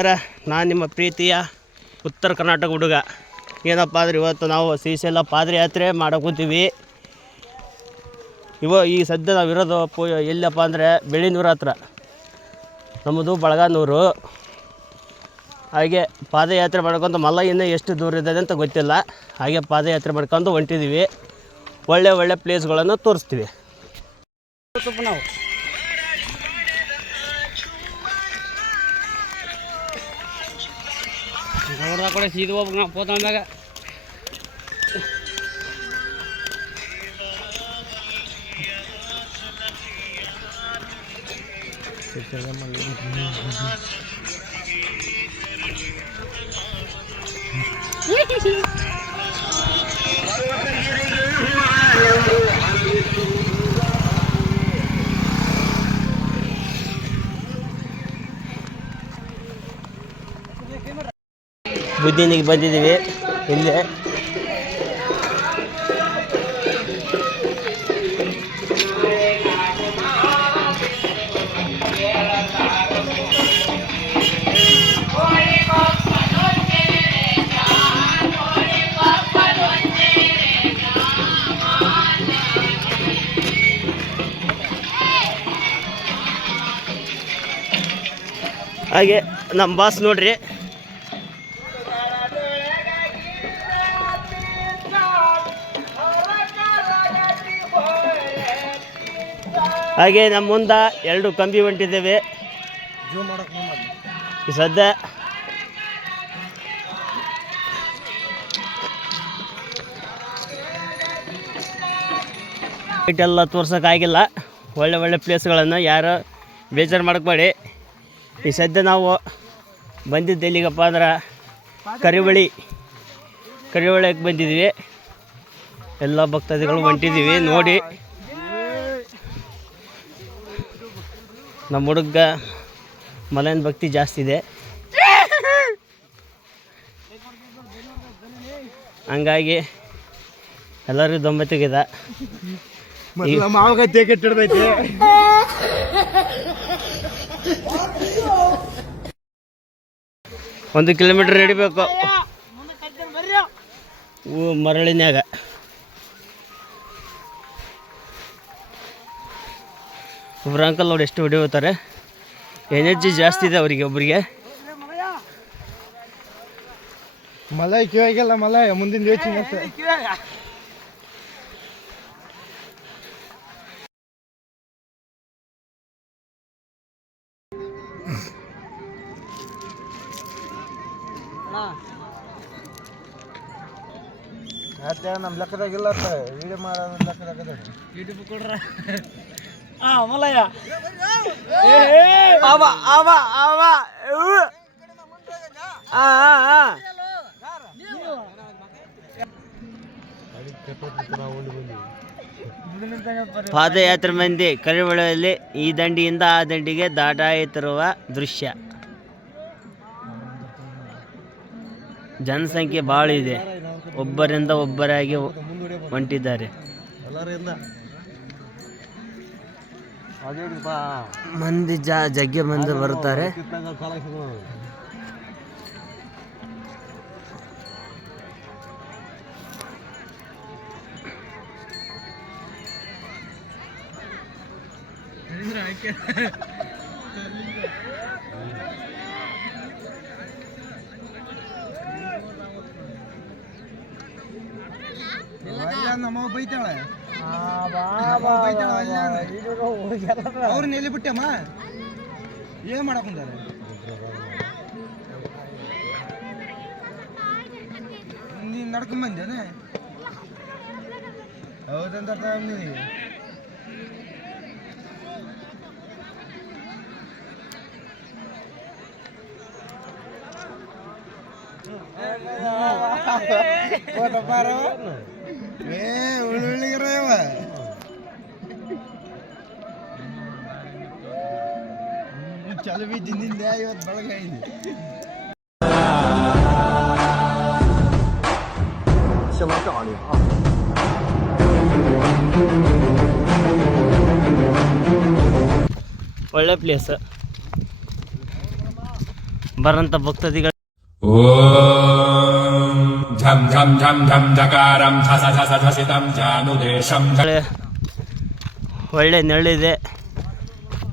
ನಮಸ್ಕಾರ. ನಾನು ನಿಮ್ಮ ಪ್ರೀತಿಯ ಉತ್ತರ ಕರ್ನಾಟಕ ಹುಡುಗ. ಏನಪ್ಪ ಅಂದ್ರೆ ಇವತ್ತು ನಾವು ಶ್ರೀಶೈಲ ಪಾದಯಾತ್ರೆ ಮಾಡೋಕೂತೀವಿ. ಈ ಸದ್ಯ ನಾವು ಇರೋದು ಎಲ್ಲಪ್ಪ ಅಂದರೆ ಬೆಳ್ಳಿನೂರು ಹತ್ರ. ನಮ್ಮದು ಬಳಗಾನೂರು. ಹಾಗೆ ಪಾದಯಾತ್ರೆ ಮಾಡ್ಕೊಂಡು ಮಲ್ಲ ಇನ್ನೂ ಎಷ್ಟು ದೂರ ಇದೆ ಅಂತ ಗೊತ್ತಿಲ್ಲ. ಹಾಗೆ ಪಾದಯಾತ್ರೆ ಮಾಡ್ಕೊಂಡು ಹೊಂಟಿದ್ದೀವಿ. ಒಳ್ಳೆ ಪ್ಲೇಸ್ಗಳನ್ನು ತೋರಿಸ್ತೀವಿ ನಾವು. ಕೂಡ ಸೀದು ಹೋಗ್ಬೇಕು ನಾವು ಪೋತಾಂದಾಗ. ಬುದ್ಧಿನಿಗೆ ಬಂದಿದ್ದೀವಿ. ಇಲ್ಲೇ ಹಾಗೆ ನಮ್ಮ ಬಾಸ್ ನೋಡ್ರಿ. ಹಾಗೆ ನಮ್ಮ ಮುಂದೆ 2 ಕಂಬಿ ಹೊಂಟಿದ್ದೇವೆ. ಈ ಸದ್ಯ ಎಲ್ಲ ತೋರ್ಸೋಕ್ಕಾಗಿಲ್ಲ. ಒಳ್ಳೆ ಪ್ಲೇಸ್ಗಳನ್ನು ಯಾರು ಬೇಜಾರು ಮಾಡಬೇಡಿ. ಈ ಸದ್ಯ ನಾವು ಬಂದಿದ್ದು ಎಲ್ಲಿಗಪ್ಪ ಅಂದ್ರೆ ಕರಿವಳಿಗೆ ಬಂದಿದ್ವಿ. ಎಲ್ಲ ಭಕ್ತಾದಿಗಳು ಹೊಂಟಿದ್ದೀವಿ ನೋಡಿ. ನಮ್ಮ ಹುಡುಗ ಮಲೈನ ಭಕ್ತಿ ಜಾಸ್ತಿ ಇದೆ. ಹಂಗಾಗಿ ಎಲ್ಲರಿಗೂ ದೊಂಬತ್ತಿಗಿದೆ. ಕೆಟ್ಟಿಡ್ದೈತಿ. 1 ಕಿಲೋಮೀಟ್ರ್ ನಡಿಬೇಕು ಮರಳಿನ್ಯಾಗ. ಒಬ್ರು ಅಂಕಲ್ ನೋಡಿ ಎಷ್ಟು ಹೊಡಿಯೋತಾರೆ. ಎನರ್ಜಿ ಜಾಸ್ತಿ ಇದೆ ಅವರಿಗೆ. ಒಬ್ಬರಿಗೆ ಮಲೈ ಕಿವಿಯಾಗೆಲ್ಲ ಮಲೈ ಮುಂದಿನ ಯೋಚನೆ. ನಮ್ಮ ಲೆಕ್ಕದಾಗಿಲ್ಲ ವಿಡಿಯೋ ಮಾಡೋ ಲೆಕ್ಕದಾಗ ಯೂಟ್ಯೂಬ್ ಕೊಡ್ರ ಮಲಯ. ಪಾದಯಾತ್ರೆ ಮಂದಿ ಕರಿವಳಿಯಲ್ಲಿ ಈ ದಂಡಿಯಿಂದ ಆ ದಂಡಿಗೆ ದಾಟಾಯುತ್ತಿರುವ ದೃಶ್ಯ. ಜನಸಂಖ್ಯೆ ಭಾಳ ಇದೆ. ಒಬ್ಬರಿಂದ ಒಬ್ಬರಾಗಿ ಹೊಂಟಿದ್ದಾರೆ. ಮಂದಿ ಜಗ್ಗೆ ಮಂದಿ ಬರ್ತಾರೆ. ನಮ್ಮ ಬೈತಾಳೆ ಅವ್ರನ್ನ ಎಲ್ಲಿ ಬಿಟ್ಟಮ್ಮ ಏನ್ ಮಾಡಕೊಂಡಾರೆ. ನೀನ್ ನಡ್ಕೊಂಡ್ ಬಂದೇನೆ ಹೌದಂತ ನೀವು. ಉಳ್ಳಿಗಿರವ ಚಲ ಬಿದ್ದಿಂದ ಇವತ್ತು ಬೆಳಗಾಯಿದೆ. ಒಳ್ಳೆ ಪ್ಲೇಸ್. ಬರಂತ ಭಕ್ತಾದಿಗಳು ಓಂ ಝಂ ಝಂ ಝಂ ಝಂ ಝಕಾರಂ ಝಸ ಝಸ ಝಸಿತಂ ಜಾನುದೇಶಂ ಒಳ್ಳೆ ನೆರಳಿದೆ,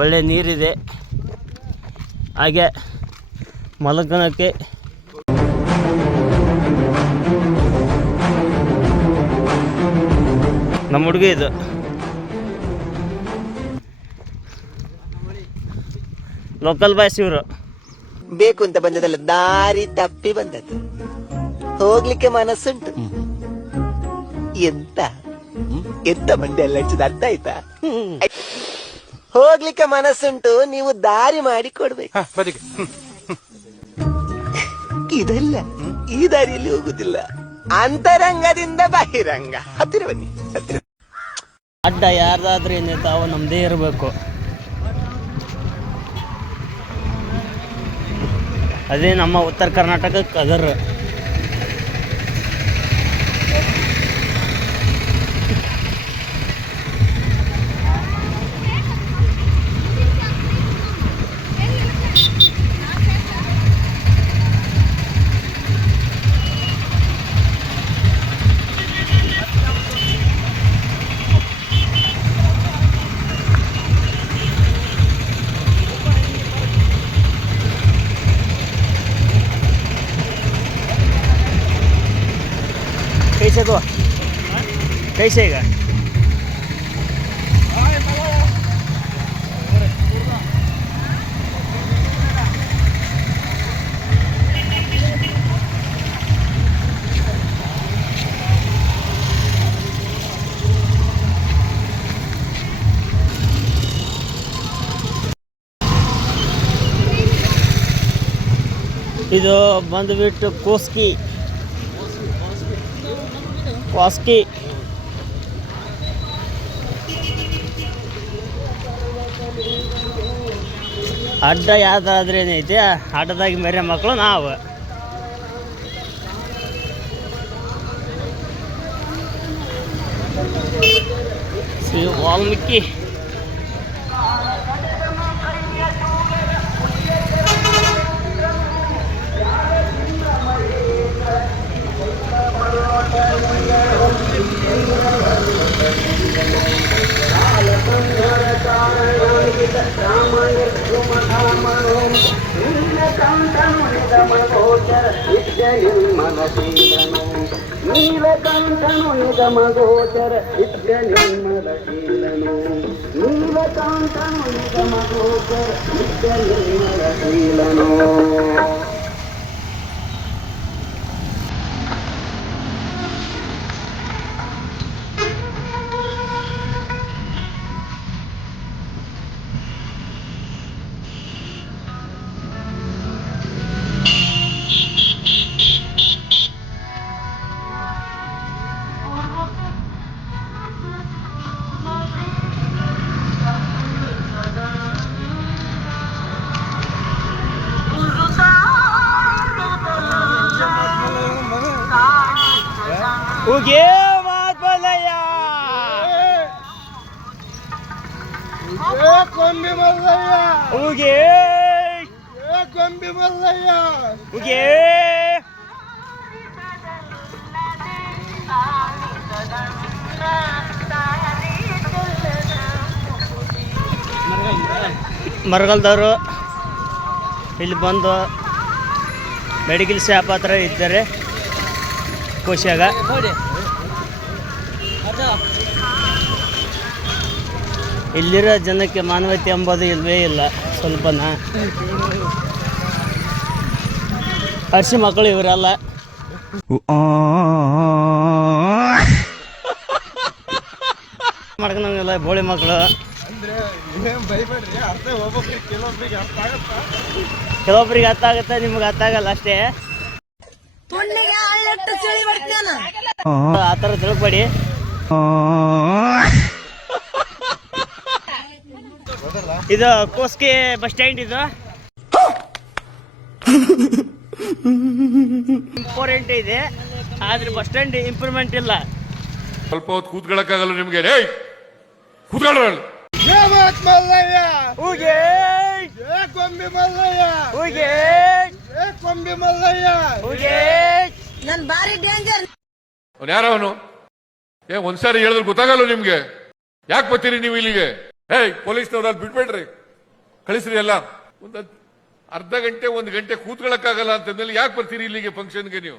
ಒಳ್ಳೆ ನೀರಿದೆ, ಹಾಗೆ ಮಲಗನಕ್ಕೆ ನಮ್ಮ ಹುಡುಗಿ ಇದು. ಲೋಕಲ್ ಬಾಯ್ಸ್ ಇವರು. ಬೇಕು ಅಂತ ಬಂದದಲ್ಲ, ದಾರಿ ತಪ್ಪಿ ಬಂದದ್ದು. ಹೋಗ್ಲಿಕ್ಕೆ ಮನಸ್ಸುಂಟು. ಎಂತ ಎಂತ ಮಂಡಿ ಎಲ್ಲ ಹಚ್ಚಿದ ಅರ್ಥ ಆಯ್ತಾ? ಹೋಗ್ಲಿಕ್ಕೆ ಮನಸ್ಸುಂಟು, ನೀವು ದಾರಿ ಮಾಡಿ ಕೊಡ್ಬೇಕು. ಇದಲ್ಲ, ಈ ದಾರಿಯಲ್ಲಿ ಹೋಗುದಿಲ್ಲ. ಅಂತರಂಗದಿಂದ ಬಹಿರಂಗ. ಹತ್ತಿರ ಬನ್ನಿ, ಹತ್ತಿರ. ಅಡ್ಡ ಯಾರ್ದಾದ್ರೂ ಏನೈತೆ ಅವ ನಮ್ಮದೇ ಇರಬೇಕು. ಅದೇ ನಮ್ಮ ಉತ್ತರ ಕರ್ನಾಟಕಕ್ಕೆ ಅದರ कैसे दो कैसे का ಇದು ಬಂದುಬಿಟ್ಟು ಕೋಸ್ಕಿ ವಾಸ್ಕಿ. ಅಡ್ಡ ಯಾವ್ದಾದ್ರೆ ಏನೈತಿ, ಅಡ್ಡದಾಗಿ ಮೇರೆ ಮಕ್ಕಳು ನಾವು. ಶ್ರೀ ವಾಲ್ಮೀಕಿ ನೀಲಕಂಠನು ನಿಗಮಗೋಚರ ನಿತ್ಯ ನಿರ್ಮಲಶೀಲನು. ನೀಲಕಂಠನು ನಿಗಮಗೋಚರ ನಿತ್ಯ ನಿರ್ಮಲಶೀಲನು. ಉಗೆ ಮಾತ್ಮಲ್ಲಯ್ಯ, ಕೊಂಬಿ ಮಲ್ಲಯ್ಯ, ಉಗೆ ಕೊಂಬಿ ಮಲ್ಲಯ್ಯ, ಉಗೆ ಮರಗಲ್ದವರು ಇಲ್ಲಿ ಬಂದು ಮೆಡಿಕಲ್ ಶಾಪ್ ಹತ್ರ ಇದ್ದಾರೆ. ಖುಷಿಯಾಗ ಇಲ್ಲಿರೋ ಜನಕ್ಕೆ ಮಾನವೀಯತೆ ಎಂಬುದು ಇಲ್ಲವೇ ಇಲ್ಲ ಸ್ವಲ್ಪನ. ಹರ್ಷಿ ಮಕ್ಕಳು ಇವರಲ್ಲ. ಮಾಡ್ಕೊಂಡಂಗಿಲ್ಲ ಬೋಳಿ ಮಕ್ಕಳು. ಕೆಲವೊಬ್ಬರಿಗೆ ಅರ್ಥ ಆಗುತ್ತೆ, ನಿಮ್ಗೆ ಅರ್ಥ ಆಗಲ್ಲ ಅಷ್ಟೇ. ಆ ಥರ ತಿಳ್ಕೊಬೇಡಿ. ಇದು ಕೋಸ್ಕಿ ಬಸ್ ಸ್ಟ್ಯಾಂಡ್. ಇದು ಇಂಪಾರ್ಟೆಂಟ್ ಇದೆ, ಆದ್ರೆ ಬಸ್ ಸ್ಟ್ಯಾಂಡ್ ಇಂಪ್ರೂವ್ಮೆಂಟ್ ಇಲ್ಲ. ಸ್ವಲ್ಪ ಹೊತ್ತು ಕೂತ್ಕೊಳ್ಳಕ್ಕಾಗಲ್ಲ ನಿಮ್ಗೆ. ರೇ ಕೂತ್ಕೊಳ್ಳ. ಮಲ್ಲಯ್ಯ, ಉಗೆ ಕೊಂಬಿ ಮಲ್ಲಯ್ಯ, ಉಗೆ ನಂಬಿ ಮಲ್ಲಯ್ಯ. ನನ್ ಬಾರಿ ಡೇಂಜರ್. ಅವ್ನು ಯಾರವನು? ಒಂದ್ಸಾರಿ ಹೇಳಿದ್ರೆ ಗೊತ್ತಾಗಲ್ಲ ನಿಮ್ಗೆ? ಯಾಕೆ ಬರ್ತೀರಿ ನೀವು ಇಲ್ಲಿಗೆ? ಪೊಲೀಸ್ನವ್ರು ಅಲ್ಲಿ ಬಿಡ್ಬೇಡ್ರಿ, ಕಳಿಸ್ರಿ ಎಲ್ಲ. ಒಂದು ಅರ್ಧ ಗಂಟೆ 1 ಗಂಟೆ ಕೂತ್ಕೊಳ್ಳಕ್ಕಾಗಲ್ಲ ಅಂತಂದ್ರೆ ಯಾಕೆ ಬರ್ತೀರಿ ಇಲ್ಲಿಗೆ ಫಂಕ್ಷನ್ಗೆ ನೀವು?